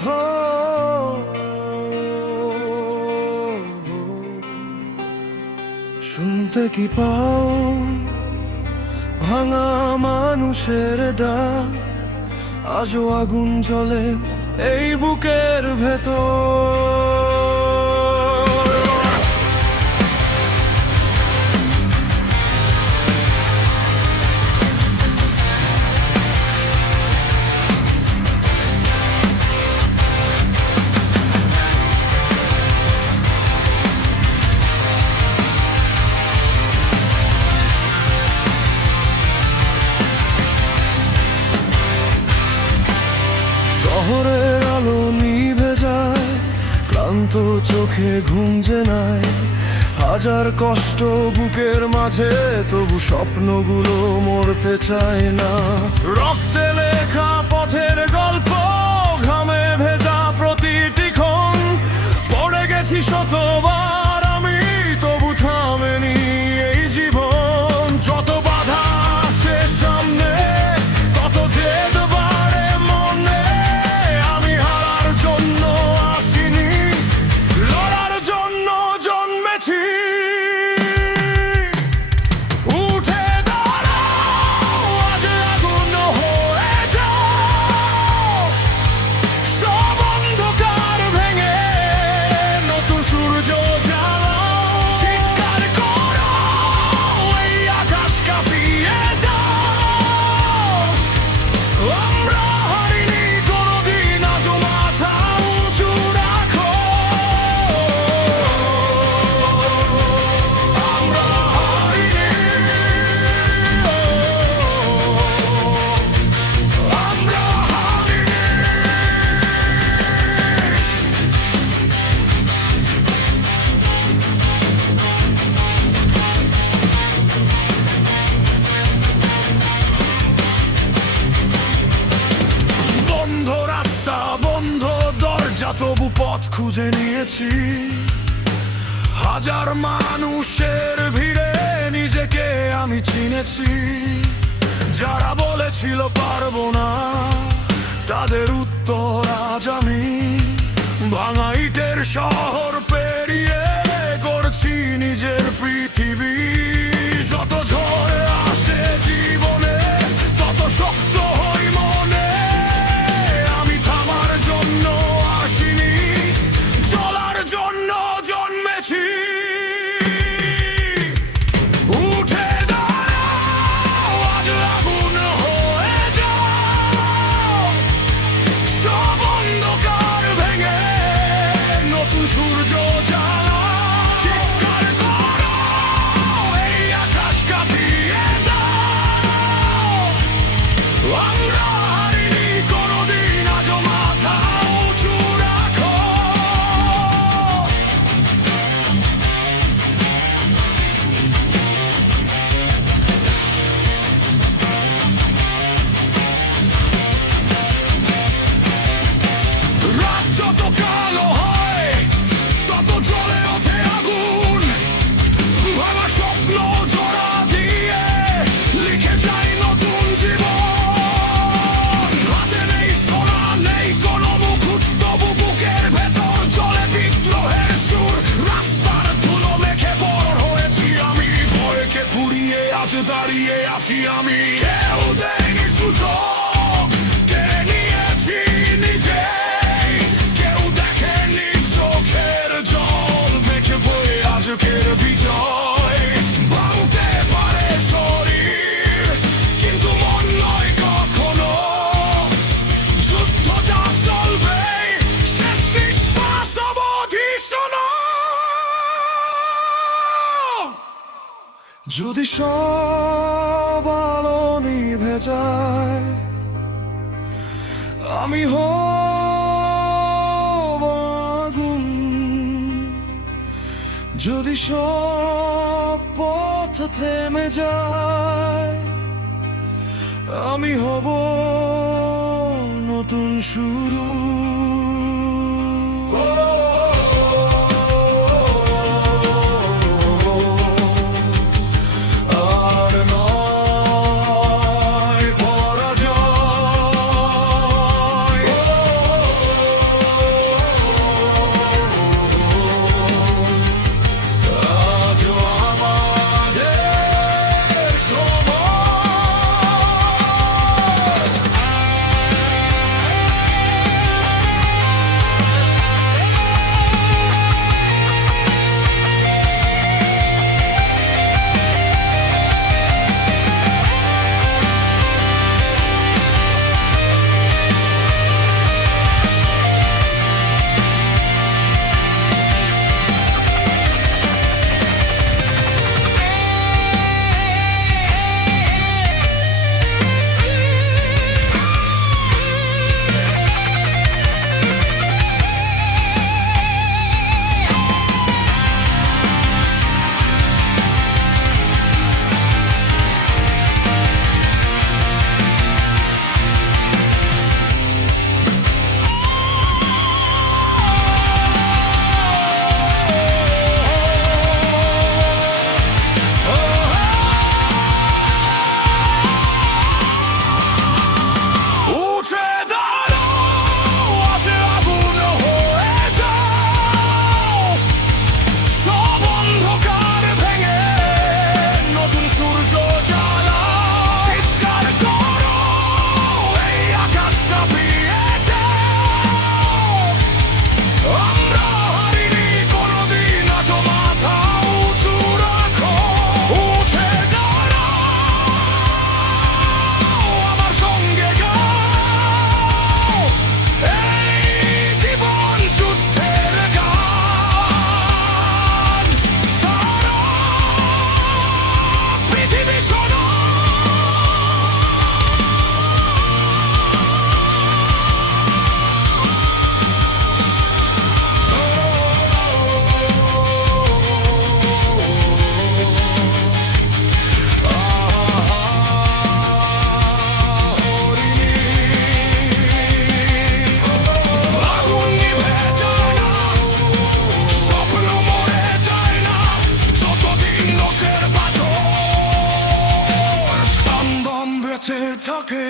হো, শুনতে কি পাও ভাঙা মানুষের ডাক, আজও আগুন জ্বলে এই বুকের ভেতর। শহরের আলো নিভে যায়, ক্লান্ত চোখে ঘুম যে নাই, হাজার কষ্ট বুকের মাঝে তবু স্বপ্নগুলো মরতে চায় না। রক্তে লেখা পথের গল্প, ঘামে ভেজা প্রতিটি ক্ষণ, পড়ে গেছি শতবার আমি, তবু থামেনি এই জীবন। যত বাধা আসে সামনে, তত জেদ বাড়ে মনে, আমি হারার জন্য আসিনি, লড়ার জন্য জন্মেছি। উঠে দাঁড়াও, আজ আগুন হয়ে যাও, সব অন্ধকার ভেঙে নতুন সূর্য জ্বালাও। চিৎকার করো, এই আকাশ কাঁপিয়ে দাও, আমরা হারিনি কোনোদিন, আজও মাথা উঁচু রাখো। আমরা হারিনি, আমরা হারিনি। বন্ধ রাস্তা, বন্ধ দরজা, তবু পথ খুঁজে নিয়েছি। হাজার মানুষের ভিড়ে নিজেকে আমি চিনেছি। যারা বলেছিল পারবো না, তাদের উত্তর আজ আমি। ভাঙা ইটের শহর পেরিয়ে গড়ছি নিজের পৃথিবী। যত ঝড় আসে জীবনে, তত শক্ত হই মনে, আমি থামার জন্য আসিনি, চলার জন্য জন্মেছি। উঠে দাঁড়াও, আজ আগুন হয়ে যাও, সব অন্ধকার ভেঙে নতুন সূর্য জ্বালাও। চিৎকার করো, এই আকাশ কাঁপিয়ে দাও, আমরা হারিনি কোনোদিন, আজও মাথা উঁচু রাখো। রাত যত কালো হয়, তত জ্বলে ওঠে আগুন, ভাঙা স্বপ্ন জোড়া দিয়ে লিখে যাই নতুন জীবন। হাতে নেই সোনা, নেই কোনো মুকুট, তবু বুকের ভেতর চলে বিদ্রোহের সুর। রাস্তার ধুলো মেখে বড় হয়েছি আমি, ভয়কে পুড়িয়ে আজ দাঁড়িয়ে আছি আমি। কেউ দেয়নি সুযোগ, কেড়ে নিয়েছি নিজেই, কেউ দেখেনি চোখের জল, মেখে বয়ে আজকের বিজয়। ভাঙতে পারে শরীর, কিন্তু মন নয় কখনো, যুদ্ধটা চলবে শেষ নিঃশ্বাস অবধি। শোনো, যদি সব আলো নিভে যায়, আমি হব আগুন। যদি সব পথ থেমে যায়, আমি হব নতুন শুরু। আর নয় পরাজয়। কাছে থাকে